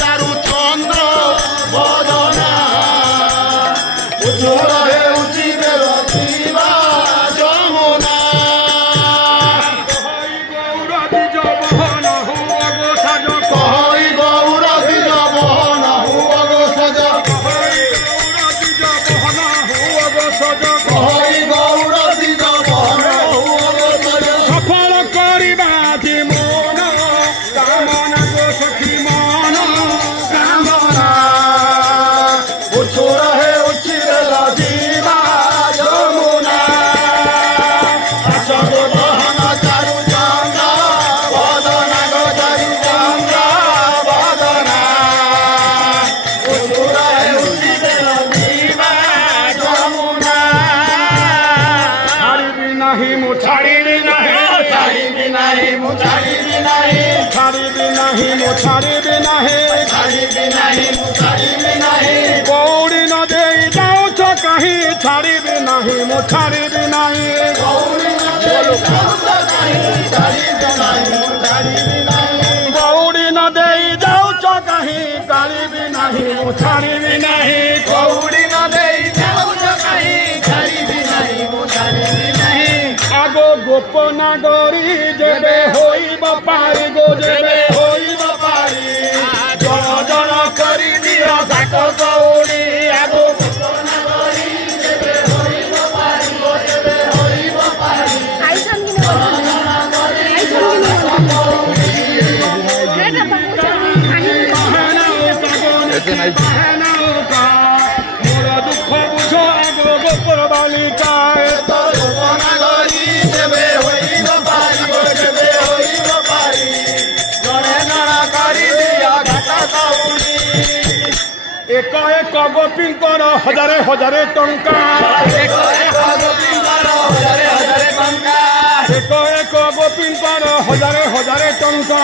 ଚାରୁ ଚନ୍ଦ ନାହିଁ ମୁଁ ଛାଡ଼ିବି ନାହିଁ ଛାଡ଼ିବି ନାହିଁ ମୁଁ ଛାଡ଼ିବି ନାହିଁ ଛାଡ଼ିବି ନାହିଁ ମୁଁ ଛାଡ଼ିବି ନାହିଁ ଛାଡ଼ିବି ନାହିଁ ମୁଁ ଛାଡ଼ିବି ନାହିଁ କଉଡ଼ି ନ ଦେଇ ଯାଉଛ କାହିଁ ଛାଡ଼ିବି ନାହିଁ ମୁଁ ଛାଡ଼ିବି ନାହିଁ କଉଡ଼ି ନ ଦେଇ ଯାଉଛ କାହିଁ ଛାଡ଼ିବି ନାହିଁ ମୁଁ ଛାଡ଼ିବି ନାହିଁ କଉଡ଼ି ନ ଦେଇ ଯାଉଛ କାହିଁ ଛାଡ଼ିବି ନାହିଁ ମୁଁ ଛାଡ଼ିବି ନାହିଁ କଉଡ଼ି ନ ଦେଇ ଯାଉଛ କାହିଁ ଛାଡ଼ିବି ନାହିଁ ମୁଁ ଛାଡ଼ିବି ନାହିଁ ଆଗ ଗୋପନା ଗରି ଯେବେ ହୋଇବ ପାରି ଗୋ ଯେବେ ହୋଇବ ପାରି ଜଣ ଜଣ କରି ଦିଅ ଘାଟ କଉଡ଼ି ଆଗ ଗୋପନା ଗରି ଯେବେ ହୋଇବ ପାରି ଯେବେ ହୋଇବ ପାରି ଜଣ ଜଣ କରି ଦିଅ ଘାଟ କଉଡ଼ି ମୋର ଦୁଃଖ ବୁଝ ଆଗ ଗୋପର ବାଲିକା ଗୋପନା ଗରି ଯେବେ ହୋଇବ ପାରି ଯେବେ ହୋଇବ ପାରି ଜଣେ ଜଣ କରି ଦିଅ ଘାଟ କଉଡ଼ି ଏକ ଏକ ଗୋପୀଙ୍କର ହଜାରେ ହଜାରେ ଟଙ୍କା ଏକ ଏକ ଗୋପୀଙ୍କର ହଜାରେ ହଜାରେ ଟଙ୍କା ଏକ ଏକ ଗୋପୀଙ୍କର ହଜାରେ ହଜାରେ ଟଙ୍କା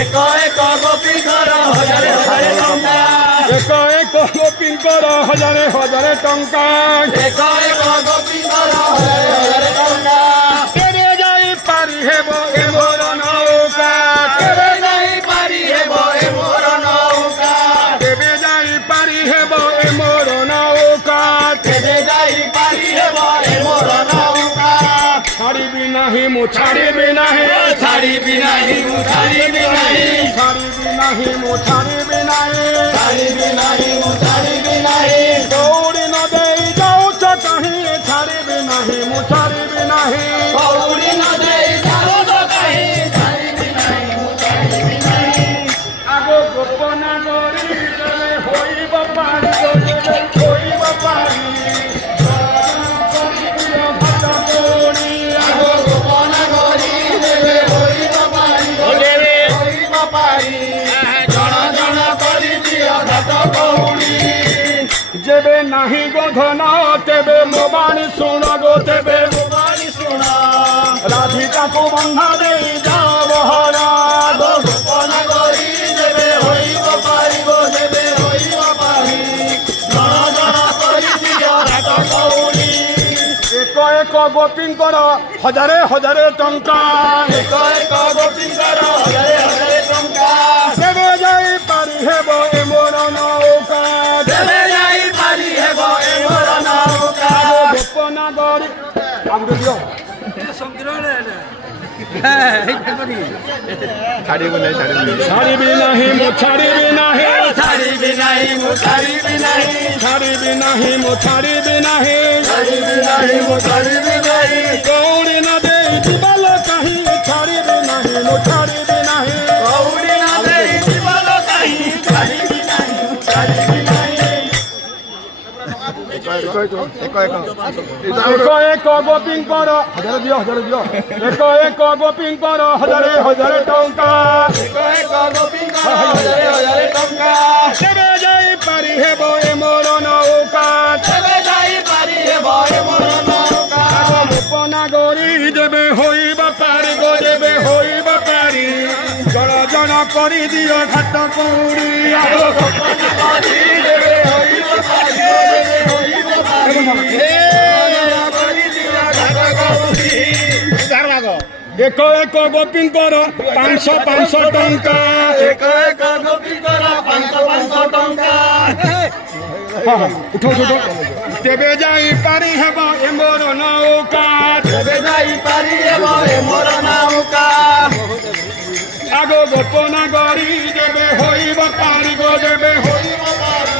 ଏକ ଏକ ଗୋପୀଙ୍କର ହଜାରେ ହଜାରେ ଟଙ୍କା ଏକ ଏକ ଗୋପୀଙ୍କର ହଜାରେ ହଜାରେ ଟଙ୍କା ଏକ ଏକ ଗୋପୀଙ୍କର ହଜାରେ ହଜାରେ ଟଙ୍କା କେବେ ଯାଇ ପାରି ହେବ ଏ ମୋର ନୌକା କେବେ ଯାଇ ପାରି ହେବ ଏ ମୋର ନୌକା କେବେ ଯାଇ ପାରି ହେବ ଏ ମୋର ନୌକା କେବେ ଯାଇ ପାରି ହେବ ଏ ମୋର ନୌକା ଛାଡ଼ିବି ନାହିଁ ମୁଁ ଛାଡ଼ିବି ନାହିଁ ଛାଡ଼ିବି ନାହିଁ ମୁଁ ଛାଡ଼ିବି ନାହିଁ ଛାଡ଼ିବି ନାହିଁ ମୁଁ ଛାଡ଼ିବି ନାହିଁ ଛାଡ଼ିବି ନାହିଁ ମୁଁ ଛାଡ଼ିବି ନାହିଁ ଦୌଡ଼ି ନ ଦେଇ ଯାଉଛ କାହିଁ ଛାଡ଼ିବି ନାହିଁ ମୁଁ ଛାଡ଼ିବି ନାହିଁ କଉଡ଼ି ନ ଦେଇ ଯାଉଛ କାହିଁ ଛାଡ଼ିବି ନାହିଁ ମୁଁ ଛାଡ଼ିବି ନାହିଁ ଆଗ ଗୋପନା ଗରି ଯେବେ ହୋଇବ ପାରି ଯେବେ ହୋଇବ ପାରି ଆଗ ଗୋପନା ଗରି ଯେବେ ହୋଇବ ପାରି ଯେବେ ହୋଇବ ପାରି ଜଣ ଜଣ କରି ଦିଅ ଘାଟ କଉଡ଼ି ଯେବେ ନାହିଁ ଗୋଧନ ତେବେ ମୋ ବାଣୀ ଶୁଣ ଗୋ ତେବେ ମୋ ବାଣୀ ଶୁଣ ରାଧିକାକୁ ବନ୍ଧା ଦେଇ ଯାଅ ବହରା ଗୋପନା ଗରି ଯେବେ ହୋଇବ ପାରିବ ଯେବେ ହୋଇବ ପାରି ଜଣ ଜଣ କରି ଦିଅ ଘାଟ କଉଡ଼ି ଏକ ଏକ ଗୋପୀଙ୍କର ହଜାରେ ହଜାରେ ଟଙ୍କା ଏକ ଏକ ଗୋପୀଙ୍କର ହଜାରେ ହଜାରେ ଟଙ୍କା କେବେ ଯାଇ ପାରି ହେବ ଏ ମୋର ନୌକା ଯେବେ ଯାଇ ପାରି ହେବ ଏ ମୋର ନୌକା ଗୋପନା ଗରି ଆମକୁ ଦିଅ ଛାଡ଼ିବି ନାହିଁ ମୁଁ ଛାଡ଼ିବି ନାହିଁ ଛାଡ଼ିବି ନାହିଁ ମୁଁ ଛାଡ଼ିବି ନାହିଁ ଛାଡ଼ିବି ନାହିଁ ମୁଁ ଛାଡ଼ିବି ନାହିଁ ଛାଡ଼ିବି ନାହିଁ ମୁଁ ଛାଡ଼ିବି ନାହିଁ ଦୌଡ଼ି ନ ଦେଇ ଯିବାଲ କାହିଁ ଛାଡ଼ିବି ନାହିଁ ମୁଁ ଛାଡ଼ିବି ନାହିଁ କଉଡ଼ି ନ ଦେଇ ଜୀବନ କାହିଁ ଛାଡ଼ିବି ନାହିଁ ମୁଁ ଛାଡ଼ିବି ନାହିଁ ଏକ ଏକ ଗୋପୀଙ୍କର ହଜାରେ ଦିଅ ଏକ ଏକ ଗୋପୀଙ୍କର ହଜାରେ ହଜାରେ ଟଙ୍କା ଏକ ଏକ ଗୋପୀଙ୍କର ହଜାରେ ହଜାରେ ଟଙ୍କା କେବେ ଯାଇ ପାରି ହେବ ଏ ମୋର ନୌକା ଯେବେ ଯାଇ ପାରି ହେବ ଏ ମୋର ନୌକା ଗୋପନା ଗରି ଯେବେ ହୋଇବ ପାରି ଗୋ ଯେବେ ହୋଇବ ପାରି ଜଣ ଜଣ କରି ଦିଅ ଘାଟ କଉଡ଼ି ଗୋପନା ଗରି ଯେବେ ହୋଇବ ପାରି ଯେବେ ହୋଇବ ପାରି କରି ଦିଅ ଘାଟ କଉଡ଼ି ଏକ ଏକ ଗୋପୀଙ୍କର 500 ଟଙ୍କା ଏକ ଏକ ଗୋପୀଙ୍କର 500 ଟଙ୍କା ଉଠ ତେବେ ଯାଇ ପାରି ହେବ ଏ ମୋର ନୌକା ଯେବେ ଯାଇ ପାରି ହେବ ଏ ମୋର ନୌକା ଆଗ ଗୋପନା ଗରି ଯେବେ ହୋଇବ ପାରି ଗୋ ଯେବେ ହୋଇବ ପାରି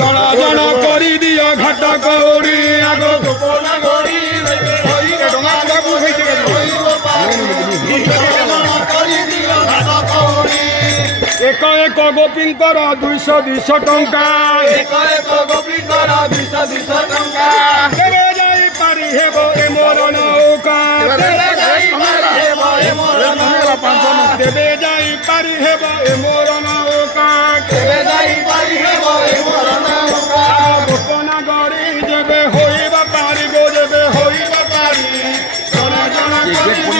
ଜଣ ଜଣ କରି ଦିଅ ଘାଟ କଉଡ଼ି ଆଗ ଗୋପନା ଗରି ଯେବେ ହୋଇବ ପାରି କରି ଦିଅ ଘାଟ କଉଡ଼ି ଏକ ଏକ ଗୋପୀଙ୍କର 200 ଟଙ୍କା ଏକ ଏକ ଗୋପୀଙ୍କର 200 ଟଙ୍କା ତେବେ ଯାଇ ପାରି ହେବ ଏ ମୋର ନୌକା ଯେବେ ଯାଇ ପାରି ହେବ ଏ ମୋର ନୌକା ତେବେ ଯାଇ ପାରି ହେବ ଏ ମୋର ନୌକା ଯେବେ ଯାଇ ପାରି ହେବ ଏ ମୋର ନୌକା ଗୋପନା ଗରି ଯେବେ ହୋଇବ ପାରି ଗୋ ଯେବେ ହୋଇବ ପାରି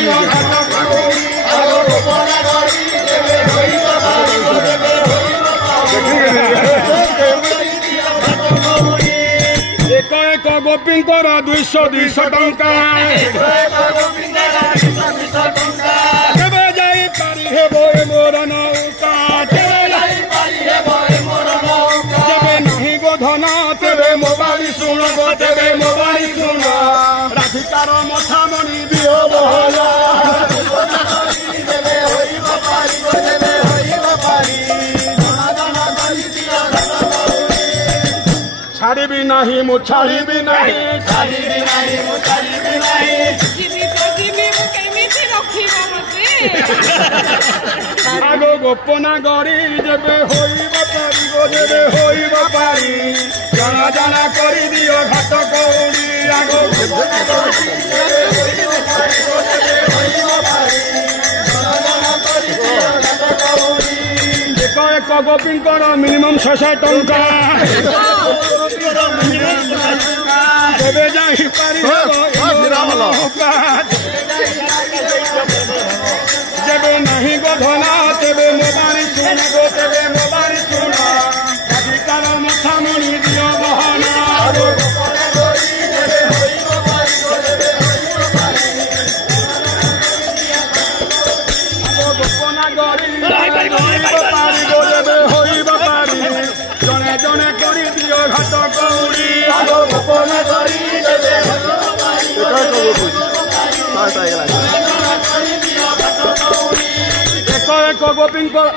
দিও ঘাট গৌরী আগো গোপনা গরি দেবে হইব পারি গো দেবে হইব পারি ଏକ ଏକ ଗୋପୀଙ୍କର 200 ଟଙ୍କା କେବେ ଯାଇପାରି ହେବ ଏ ମୋର ନୌକା କେବେ ନାହିଁ ଗୋ ଧନ ତେବେ ମୋ ବାଡ଼ି ଶୁଣ ଗୋ ତେବେ ମୋ ବାଡ଼ି ଶୁଣ ରାଧିକାର ମଥାମଣି ଦିଅ ବହଳ ଛାଡ଼ିବି ନାହିଁ ମୁଁ ଛାଡ଼ିବି ନାହିଁ ଆଗ ଗୋପନା ଗରି ଯେବେ ହୋଇବ ପାରି ଗୋ ଯେବେ ହୋଇବ ପାରି ଜଣା ଜଣା କରିଦିଅ ଘାଟ କଉଡ଼ି ଆଗ ଗୋପନା ଗରି ଯେବେ ହୋଇବ ପାରି ଗୋ ଯେବେ ହୋଇବ ପାରି ଜଣା ଜଣା କରିଦିଅ ଘାଟ କଉଡ଼ି ଏକ ଏକ ଗୋପୀଙ୍କର ମିନିମମ୍ 600 ଟଙ୍କା କେବେ ଯାଇପାରି ଯେବେ ନାହିଁ ଗୋ ଧନ ତେବେ ମୋ ବାଡ଼ି ଶୁଣ ଗୋ ତେବେ ମୋ ବାଡ଼ି ଶୁଣ ରାଧିକାର ମଥାମଣି ଦିଅ ବହନ ଗୋପନା ଗରି ଯେବେ ହୋଇବ ପାରି ଗୋ ଯେବେ ହୋଇବ ପାରି ଗୋପନା ଗରି ଯେବେ ହୋଇବ ପାରି ଜଣେ ଜଣେ କରିଦିଅ ଘାଟ କଉଡ଼ି ଆଗ ଗୋପନା ଗରି ଯେବେ ହୋଇବ ପାରି ଏକ ଏକ ଗୋପୀଙ୍କର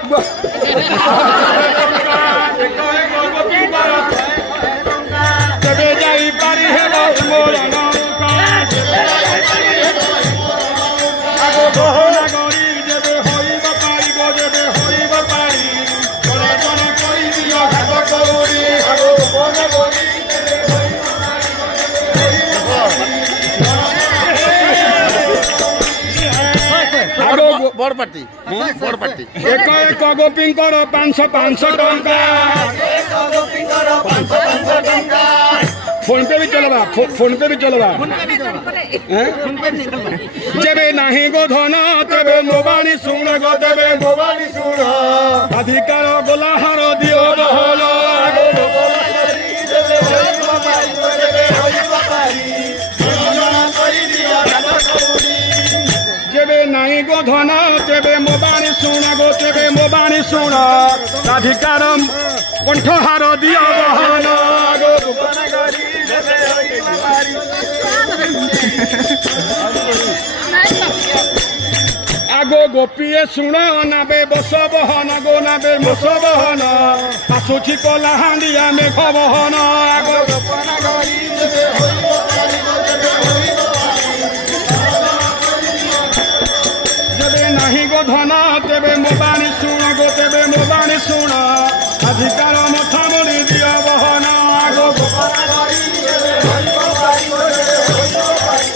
କେବେ ଯାଇପାରି ହେବ ମୋର ନୌକା ଆଗ ଗୋପନା ଗରି ଯେବେ ହୋଇବ ପାରି ଗୋ ଯେବେ ହୋଇବ ପାରି ଜଣେ ଜଣେ କରିଦିଅ ଘାଟ କଉଡ଼ି ଆଗ ଗୋପନା ଗରି ଯେବେ ହୋଇବ ପାରି ଗୋ ଯେବେ ହୋଇବ ବଡ଼ ପାର୍ଟି ଏକ ଏକ ଗୋପୀଙ୍କର 500 ଟଙ୍କା ଫୋନ ପେ ବି ଚଲବା ଯେବେ ନାହିଁ ଗୋ ଧନ ତେବେ ମୋ ବାଡ଼ି ଶୁଣ ଗୋ ତେବେ ମୋ ବାଡ଼ି ଶୁଣ ରାଧିକାର ଗୋଲାହାର ଦିଅ ବହଳ ଯେବେ ନାହିଁ ଗୋ ଧନ ତେବେ ମୋ ବାଣି ଶୁଣ ଗୋ ତେବେ ମୋ ବାଣି ଶୁଣ ରାଧିକାର କଣ୍ଠହାର ଦିଅ ବହନ ଆଗୋ ଗୋପୀଏ ଶୁଣ ନାବେ ବସ ବହନ ଗୋ ନାବେ ମୋଷ ବହନ ଆସୁଛି କଲା ହାଣ୍ଡିଆ ମେଘ ବହନ ଆଗୋ ଗୋପନା ଗରି ଯେବେ ହୋଇବ ପାରି ଗୋ ଯେବେ ହୋଇବ ଯେବେ ନାହିଁ ଗୋ ଧନ ତେବେ ମୋ ବାଣି ଶୁଣ ଗୋ ତେବେ ମୋ ବାଣି ଶୁଣ ରାଧିକାର ମଥାମଣି ଦିଅ ବହନ ଆଗୋ ଗୋପନା ଗରି ଯେବେ ହୋଇବ ପାରି ଗୋ ଯେବେ ହୋଇବ ପାରି